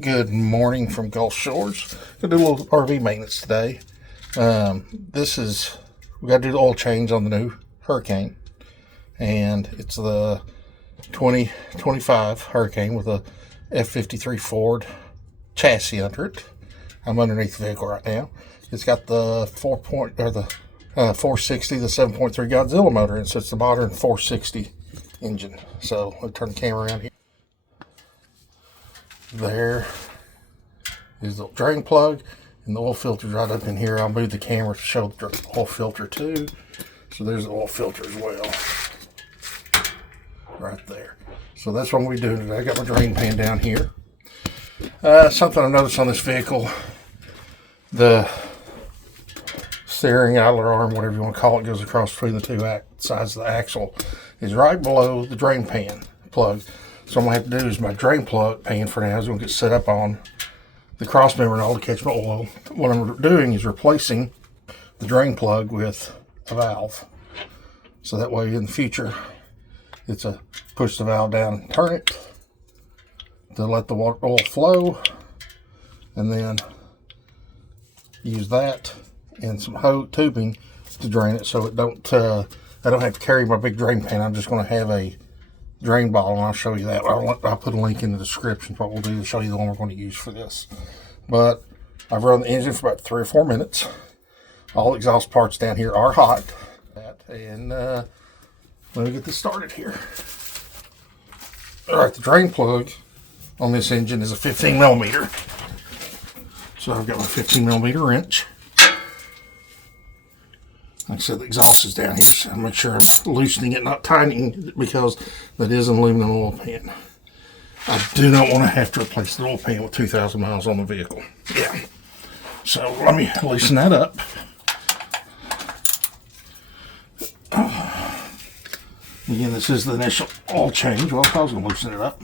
Good morning from Gulf Shores. Gonna do a little RV maintenance today. We got to do the oil change on the new Hurricane, and it's the 2025 Hurricane with a F53 Ford chassis under it. I'm underneath the vehicle right now. It's got the 460, the 7.3 Godzilla motor, and so it's the modern 460 engine. So I'll turn the camera around here. There is the drain plug, and the oil filter's right up in here. I'll move the camera to show the oil filter too. So there's the oil filter as well, right there. So that's what we're doing today. I got my drain pan down here. Something I noticed on this vehicle, the steering idler arm, whatever you want to call it, goes across between the two sides of the axle, is right below the drain pan plug. So what I'm going to have to do is my drain plug pan for now is going to get set up on the cross member and all to catch my oil. What I'm doing is replacing the drain plug with a valve. So that way in the future, it's a push the valve down and turn it to let the oil flow, and then use that and some tubing to drain it so it I don't have to carry my big drain pan. I'm just going to have a drain bottle, and I'll show you that. I'll put a link in the description. What we'll do is show you the one we're going to use for this. But I've run the engine for about 3 or 4 minutes. All exhaust parts down here are hot. And let me get this started here. All right, the drain plug on this engine is a 15 millimeter. So I've got my 15 millimeter wrench. Like I said, the exhaust is down here, so I'll make sure I'm loosening it, not tightening it, because that is an aluminum oil pan. I do not want to have to replace the oil pan with 2,000 miles on the vehicle. Yeah. So let me loosen that up. Again, this is the initial oil change. Well, I was going to loosen it up.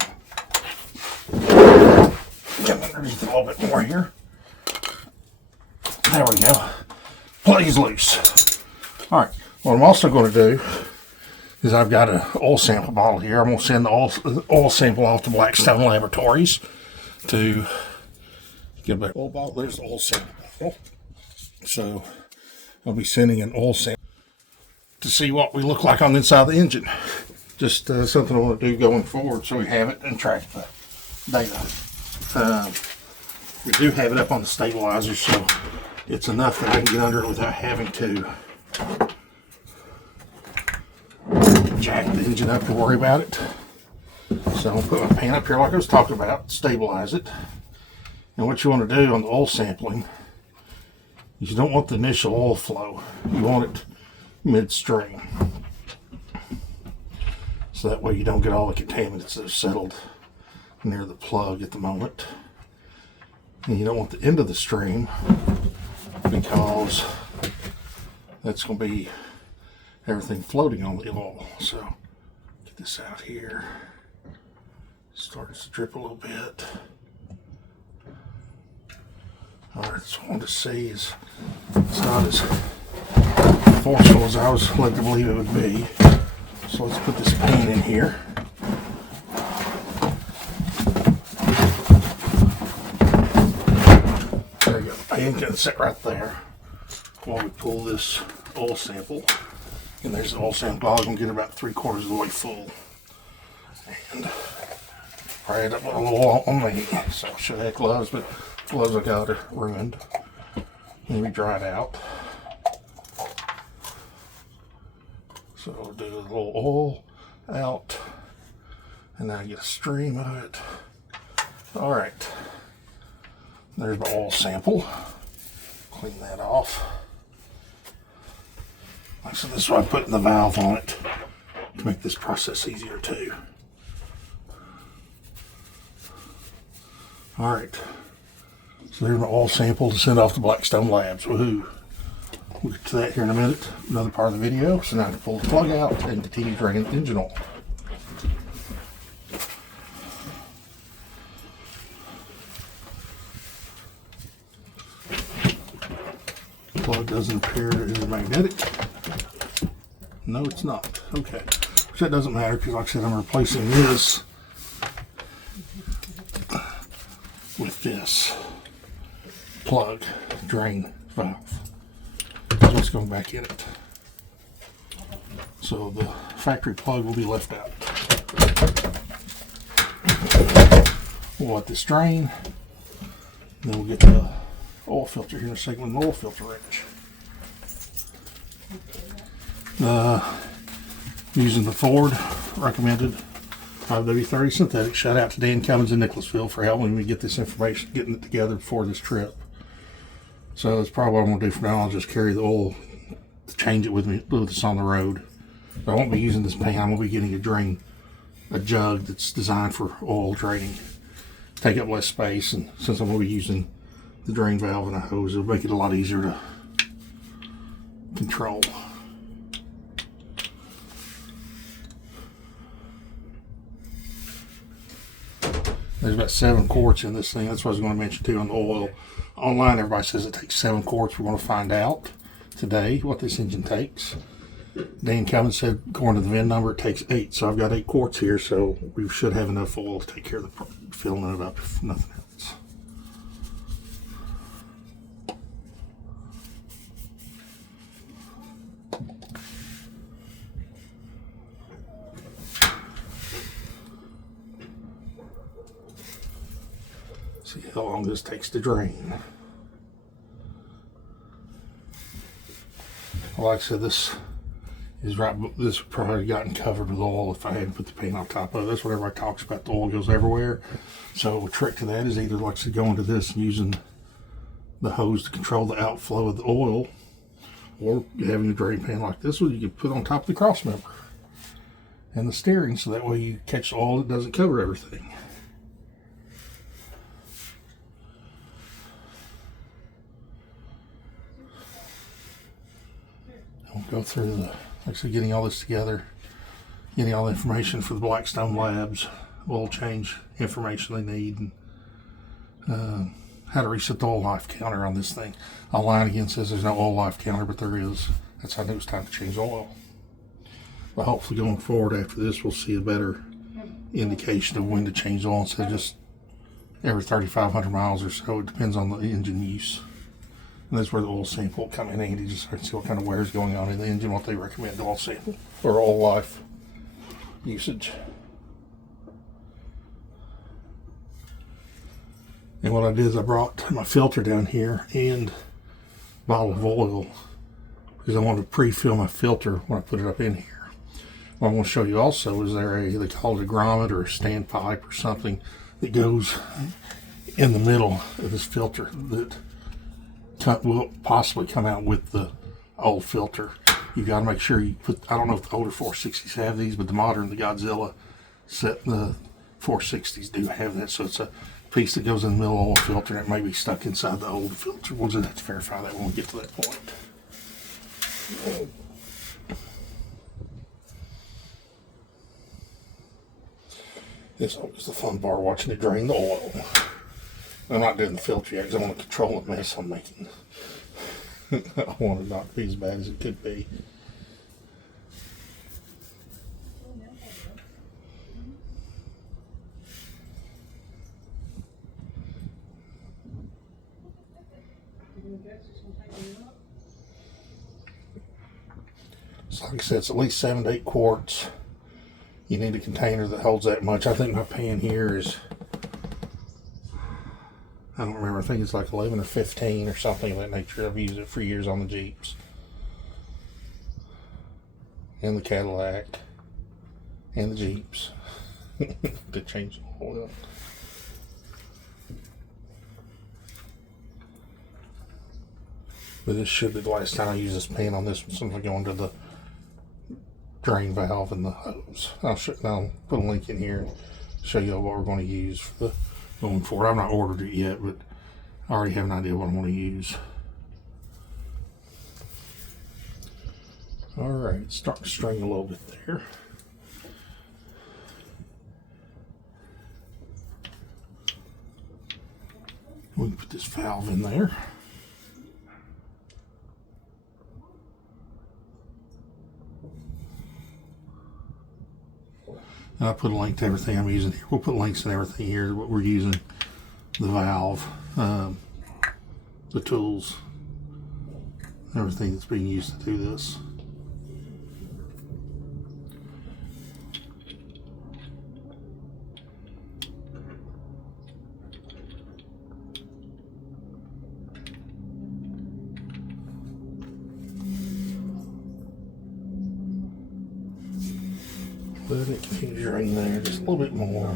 Get underneath a little bit more here. There we go. Plug is loose. All right, what I'm also going to do is I've got an oil sample bottle here. I'm going to send the oil sample off to Blackstone Laboratories to get a better oil bottle. There's the oil sample bottle. So I'll be sending an oil sample to see what we look like on the inside of the engine. Just something I want to do going forward so we have it and track the data. We do have it up on the stabilizer, so it's enough that I can get under it without having to jack the engine up to worry about it. So I'll put my pan up here like I was talking about, stabilize it. And what you want to do on the oil sampling is you don't want the initial oil flow. You want it midstream. So that way you don't get all the contaminants that are settled near the plug at the moment. And you don't want the end of the stream, because that's going to be everything floating on the oil. So get this out here. Starting to drip a little bit. Alright, so I wanted to see is it's not as forceful as I was led to believe it would be. So let's put this pan in here. There you go. The pan can sit right there while we pull this oil sample. And there's the oil sample. I'm going to get about 3/4 of the way full. And spray it up with a little oil on me. So I should have gloves, but gloves I got are ruined. Let me dry it out. So I'll do a little oil out, and now I get a stream of it. All right, there's my oil sample. Clean that off. So this is why I'm putting the valve on it, to make this process easier too. All right, so there's my oil sample to send off to Blackstone Labs. Woohoo! We'll get to that here in a minute, another part of the video. So now I can pull the plug out and continue draining the engine oil. The plug doesn't appear to be magnetic. No, it's not. Okay. Which that doesn't matter, because like I said, I'm replacing this with this plug drain valve. That's what's going back in it. So the factory plug will be left out. We'll let this drain. Then we'll get the oil filter here in a second with an oil filter wrench. Using the Ford recommended 5W30 synthetic. Shout out to Dan Cummins in Nicholasville for helping me get this information, getting it together before this trip. So that's probably what I'm going to do for now. I'll just carry the oil to change it with us on the road. But I won't be using this pan. I'm going to be getting a jug that's designed for oil draining. Take up less space, and since I'm going to be using the drain valve and a hose, it'll make it a lot easier to control. There's about 7 quarts in this thing. That's what I was going to mention too on the oil. Online, everybody says it takes 7 quarts. We're going to find out today what this engine takes. Dan Cummins said, according to the VIN number, it takes 8. So I've got 8 quarts here, so we should have enough oil to take care of the filling it up, if nothing else. See how long this takes to drain. Well, like I said, this probably gotten covered with oil if I hadn't put the paint on top of it. That's what everybody talks about. The oil goes everywhere. So a trick to that is either like I said, going to this and using the hose to control the outflow of the oil, or having a drain pan like this one you can put on top of the cross member and the steering, so that way you catch the oil that doesn't cover everything. We'll go through the, actually getting all this together, getting all the information for the Blackstone Labs, oil change information they need, and how to reset the oil life counter on this thing. Online again says there's no oil life counter, but there is. That's how I knew it was time to change oil. But hopefully going forward after this, we'll see a better indication of when to change oil instead of just every 3,500 miles or so. It depends on the engine use. And that's where the oil sample will come in handy, just so I can see what kind of wear is going on in the engine, what they recommend oil sample or oil life usage. And what I did is I brought my filter down here and a bottle of oil because I wanted to pre-fill my filter when I put it up in here. What I want to show you also is they call it a grommet or a standpipe or something that goes in the middle of this filter that will possibly come out with the old filter. You got to make sure you put, I don't know if the older 460s have these, but the modern, the Godzilla set, the 460s do have that. So it's a piece that goes in the middle of the oil filter and it may be stuck inside the old filter. We'll just have to verify that when we get to that point. This is the fun part, watching it drain the oil. I'm not doing the filter yet because I want to control the mess I'm making. I want it not to be as bad as it could be. So like I said, it's at least 7 to 8 quarts. You need a container that holds that much. I think my pan here is, I don't remember, I think it's like 11 or 15 or something of that nature. I've used it for years on the Jeeps and the Cadillac and the Jeeps to change the oil. But this should be the last time I use this pan on this one, so I'm going to the drain valve and the hose. I'll put a link in here and show you what we're going to use for the going forward. I've not ordered it yet, but I already have an idea what I'm going to use. All right, it's starting to string a little bit there. We can put this valve in there. And I'll put a link to everything I'm using here. We'll put links to everything here, what we're using the valve, the tools, everything that's being used to do this. But it continues to drain there just a little bit more.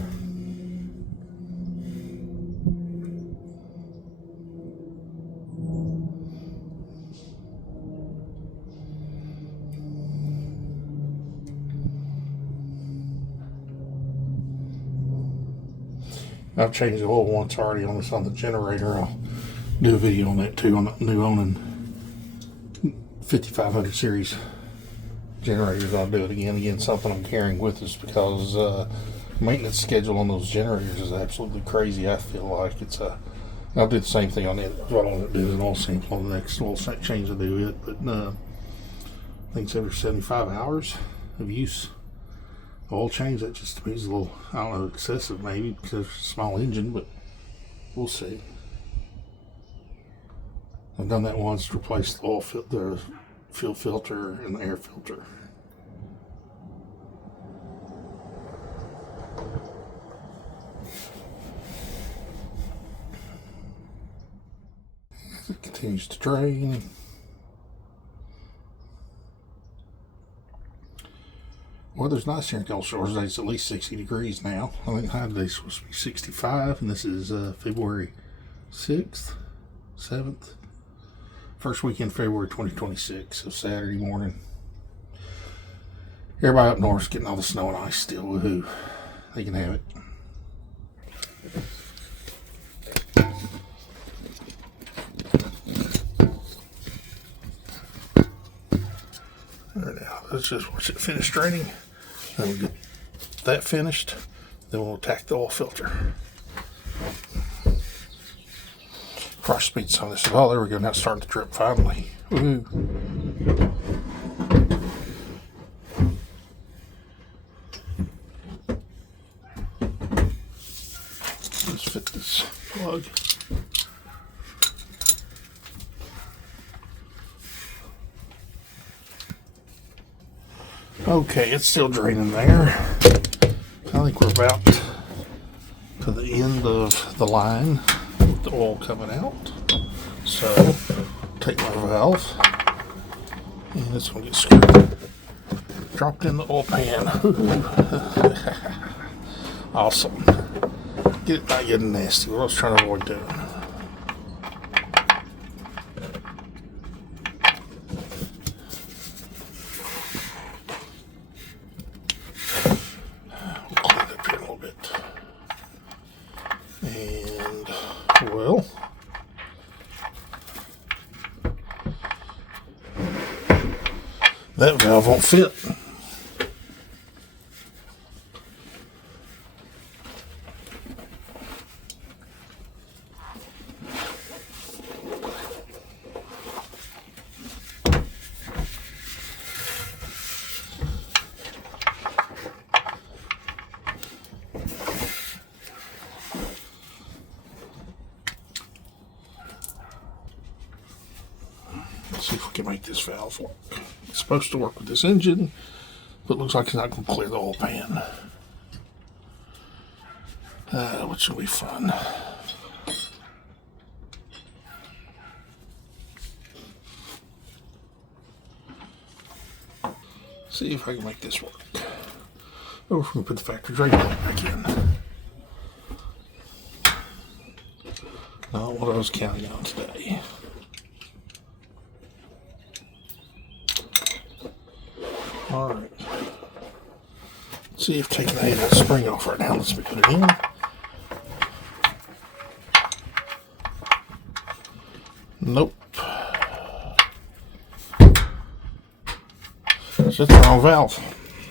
I've changed the oil once already on this on the generator. I'll do a video on that too on the new Onan 5500 series generators. I'll do it again. Something I'm carrying with us because maintenance schedule on those generators is absolutely crazy. I feel like I'll do the same thing on it. What I'll do is an oil sample on the next oil change I do it, but I think it's every 75 hours of use. Oil change, that just to me is a little, I don't know, excessive maybe because it's a small engine, but we'll see. I've done that once to replace the the fuel filter and the air filter. It continues to drain. Weather's nice here in Gulf Shores today. It's at least 60 degrees now. I think high today's supposed to be 65, and this is February 6th, 7th. First weekend, February 2026, so Saturday morning. Everybody up north's getting all the snow and ice still. Woohoo. They can have it. There now. Let's just watch it finish draining. Then we'll get that finished. Then we'll attack the oil filter. Frost speed some of this. Oh, there we go. Now it's starting to drip finally. Woohoo. Let's fit this plug. Okay, it's still draining there. I think we're about to the end of the line with the oil coming out. So, take my valve, and this one gets screwed. Dropped in the oil pan. Awesome. Get it not getting nasty. What I was trying to avoid doing. Well, that valve won't fit. See if we can make this valve work. It's supposed to work with this engine, but it looks like it's not going to clear the oil pan. Which will be fun. See if I can make this work. Oh, we're going to put the factory drain plug back in. Not what I was counting on today. Alright. Let's see if taking the 8-volt spring off right now lets me put it in. Nope. So that's the wrong valve.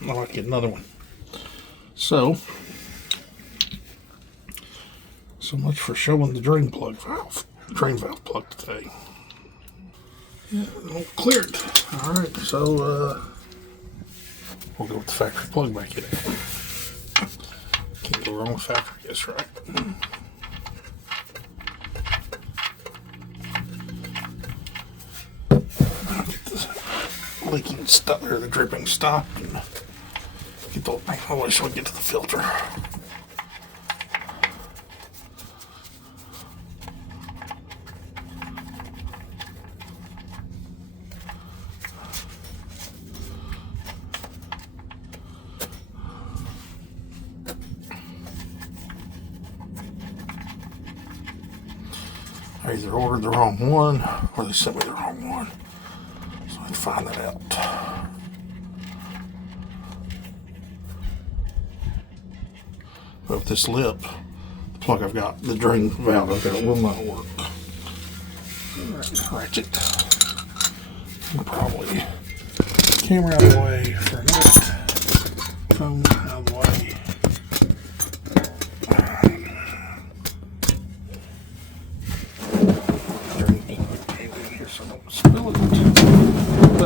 I'll have to get another one. So much for showing the drain valve plug today. Yeah, all cleared. Alright, so we'll go with the factory plug back in. Can't go wrong with factory, I guess, right? leaking stuff, or the dripping stopped, and get the paint away so we get to the filter. I either ordered the wrong one or they sent me the wrong one. So I have to find that out. But with this lip, the plug I've got, the drain valve I've got, will not work. Alright, ratchet. And probably camera out of the way for a minute. Phone out of the way.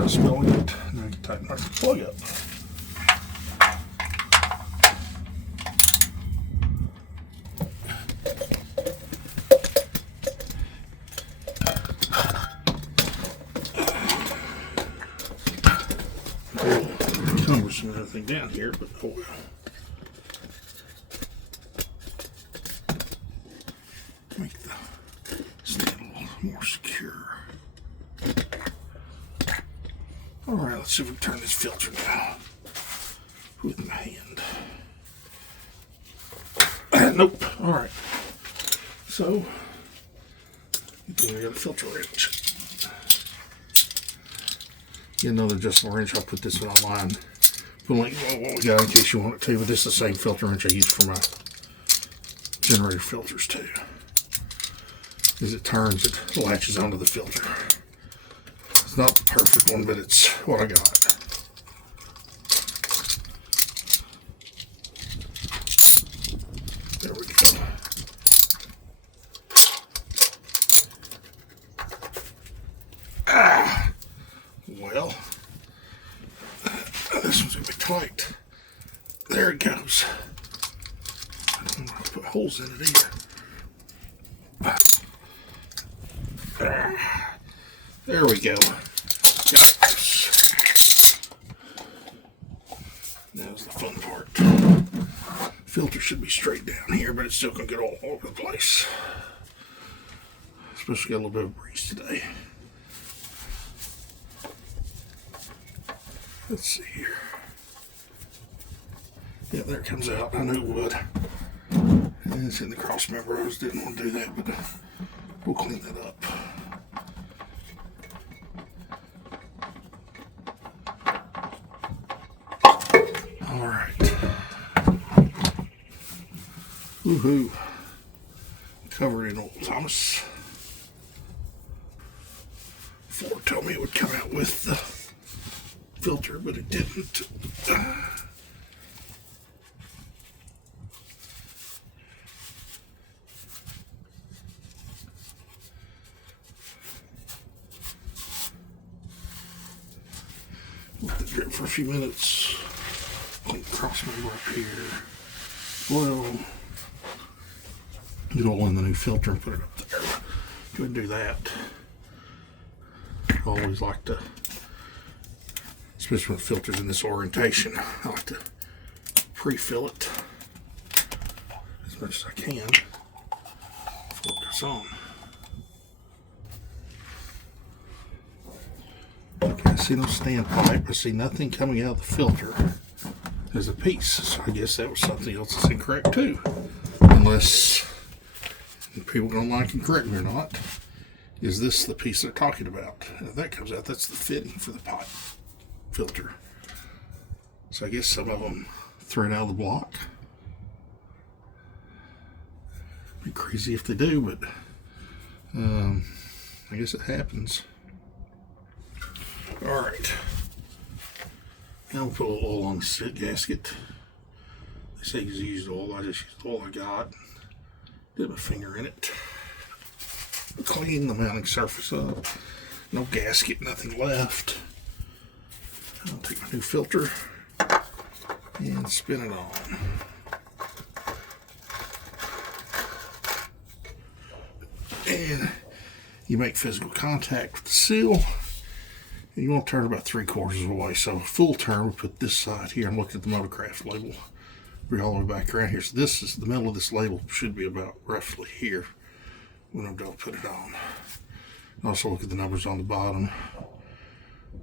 Spilling it, and I can tighten my plug up. Cumbersome and everything down here, but oh well. Make the stand a little more secure. Alright, let's see if we can turn this filter now with my hand. Nope. Alright. So, good thing I got a filter wrench. Get another adjustable wrench. I'll put this one online. Put a link below what we got in case you want it to, but this is the same filter wrench I use for my generator filters too. As it turns, it latches onto the filter. It's not the perfect one, but it's what I got. There we go. Well, this one's gonna be tight. There it goes. I don't want to put holes in it either. There we go. Got this. Now's the fun part. Filter should be straight down here, but it's still gonna get all over the place. Especially got a little bit of breeze today. Let's see here. Yeah, there it comes out. I knew it would. And it's in the cross member. I just didn't want to do that, but we'll clean that up. Woohoo. Covered in old Thomas. Ford told me it would come out with the filter, but it didn't. Let it drip for a few minutes. Clean the cross member up here. Well, get all in the new filter and put it up there. Go ahead and do that. I always like to, especially when filters in this orientation, I like to pre-fill it as much as I can before it goes on. Okay, I see no standpipe. I see nothing coming out of the filter as a piece. So I guess that was something else that's incorrect too. Unless people don't like and correct me or not. Is this the piece they're talking about? And if that comes out, that's the fitting for the pipe filter. So I guess some of them thread out of the block. Be crazy if they do, but I guess it happens. All right. Now we'll put a little oil on the gasket. They say you use oil. I just used the oil I got. Dip my finger in it. Clean the mounting surface up. No gasket, nothing left. I'll take my new filter and spin it on. And you make physical contact with the seal, And you want to turn about 3/4 of the way. So full turn, we put this side here and look at the Motorcraft label. We're all the way back around here. So this is the middle of this label, should be about roughly here when I'm done put it on. Also look at the numbers on the bottom.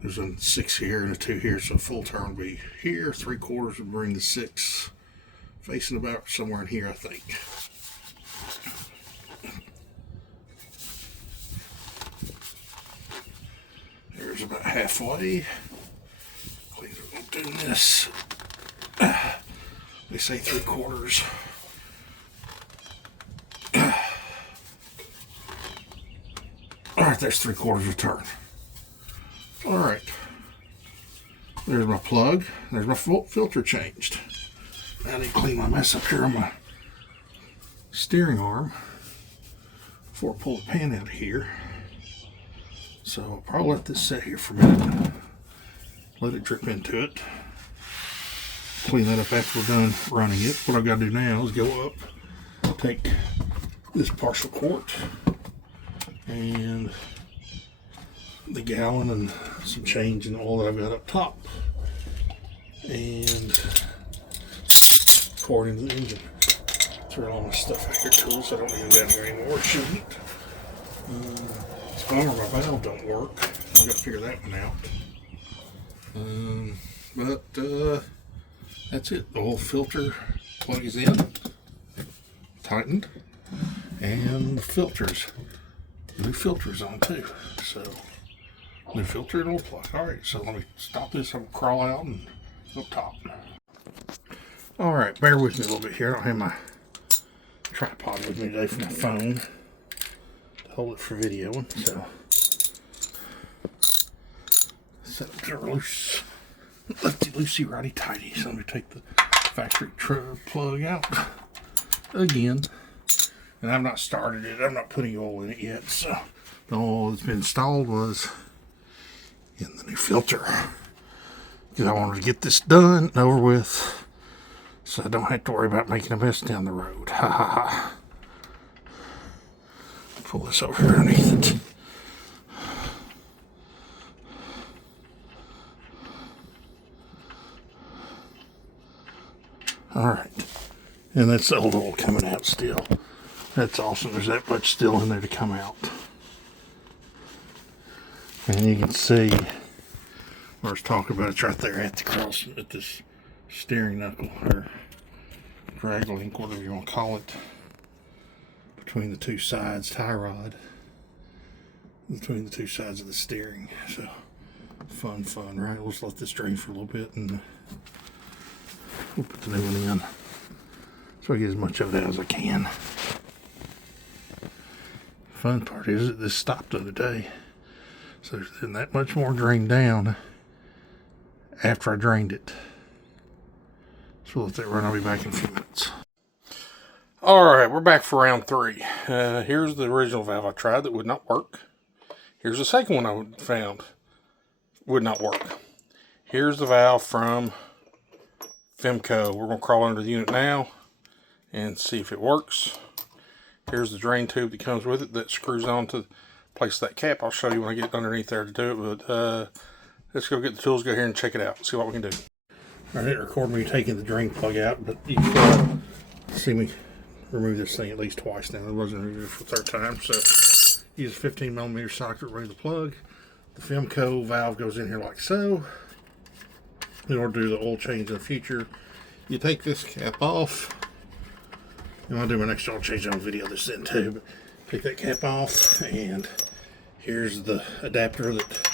There's a 6 here and a 2 here, so full turn will be here. 3/4 will bring the 6 facing about somewhere in here, I think. There's about halfway. Please don't do this. They say 3/4. Alright, there's 3/4 of turn. Alright. There's my plug. There's my filter changed. Now I need to clean my mess up here on my steering arm before I pull the pan out of here. So I'll probably let this sit here for a minute. Let it drip into it. Clean that up after we're done running it. What I've got to do now is go up, take this partial quart and the gallon and some change and all that I've got up top, and pour it into the engine. Throw all my stuff out here, tools. I don't need them down here anymore. It shouldn't. It's a bummer my valve don't work. I've got to figure that one out. But that's it. The whole filter plug is in, tightened, and the filters. New filters on too. So new filter and old plug. Alright, so let me stop this. I'm gonna crawl out and up top. Alright, bear with me a little bit here. I don't have my tripod with me today for my phone to hold it for videoing. So set it to loose. Lefty loosey, righty tighty. So let me take the factory plug out again. And I've not started it. I'm not putting oil in it yet. So the oil that's been installed was in the new filter. Because I wanted to get this done and over with, so I don't have to worry about making a mess down the road. Ha ha ha. Pull this over here underneath it. Alright. And that's the old oil coming out still. That's awesome. There's that much still in there to come out. And you can see where I was talking about, it's right there at the cross, at this steering knuckle, or drag link, whatever you want to call it, between the two sides, tie rod, between the two sides of the steering. So fun, right? Let's let this drain for a little bit and we'll put the new one in. So I get as much of it as I can. Fun part is that this stopped the other day, so there's been that much more drained down after I drained it. So we'll let that run. I'll be back in a few minutes. Alright, we're back for round 3. Here's the original valve I tried that would not work. Here's the second one I found would not work. Here's the valve from Femco. We're going to crawl under the unit now and see if it works. Here's the drain tube that comes with it that screws on to place that cap. I'll show you when I get underneath there to do it, but let's go get the tools, go here and check it out, see what we can do. I didn't record me taking the drain plug out, but you can see me remove this thing at least twice now. It wasn't removed for the 3rd time, so use a 15mm socket, remove the plug. The Femco valve goes in here like so. In order to do the oil change in the future, you take this cap off. And I'll do my next oil change on video this in too, but take that cap off, and here's the adapter that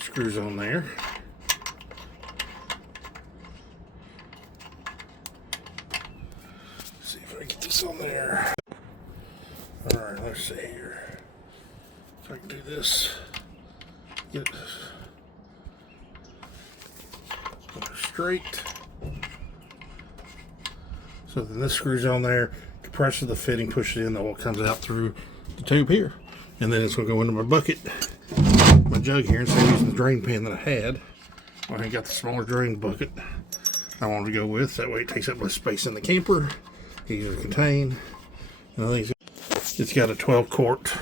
screws on there. Let's see if I can get this on there. Alright, let's see here. So I can do this. Get it straight. So then this screws on there, compresses the fitting, pushes it in, the oil comes out through the tube here. And then it's going to go into my bucket, my jug here, instead of using the drain pan that I had. I ain't got the smaller drain bucket I wanted to go with. That way it takes up less space in the camper, easier to contain. And I think it's got a 12 quart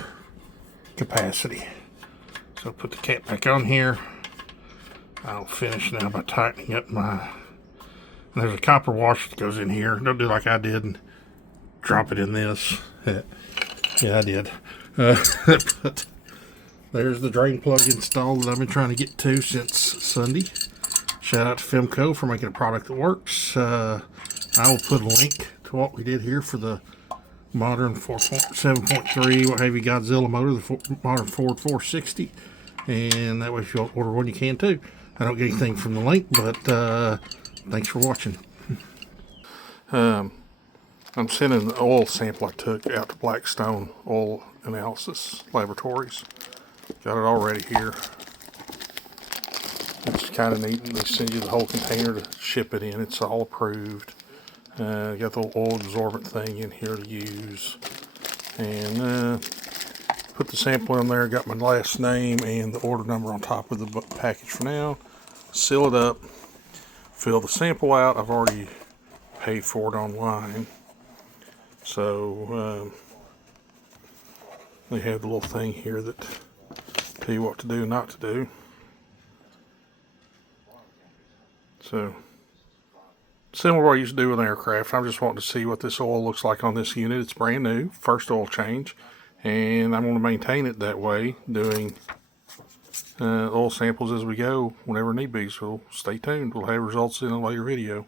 capacity. So I'll put the cap back on here. I'll finish now by tightening up my... There's a copper washer that goes in here. Don't do like I did and drop it in this. Yeah, I did. But there's the drain plug installed that I've been trying to get to since Sunday. Shout out to Femco for making a product that works. I will put a link to what we did here for the modern 7.3, what have you, Godzilla motor, the modern Ford 460. And that way if you order one, you can too. I don't get anything from the link, but thanks for watching. I'm sending the oil sample I took out to Blackstone Oil Analysis Laboratories. Got it all ready here. It's kind of neat. They send you the whole container to ship it in. It's all approved. Got the little oil absorbent thing in here to use. And put the sample in there. Got my last name and the order number on top of the package for now. Seal it up. Fill the sample out. I've already paid for it online. So they have the little thing here that tell you what to do and not to do. So similar to what I used to do with an aircraft. I'm just wanting to see what this oil looks like on this unit. It's brand new, first oil change, and I'm going to maintain it that way, doing oil samples as we go whenever need be. So stay tuned. We'll have results in a later video.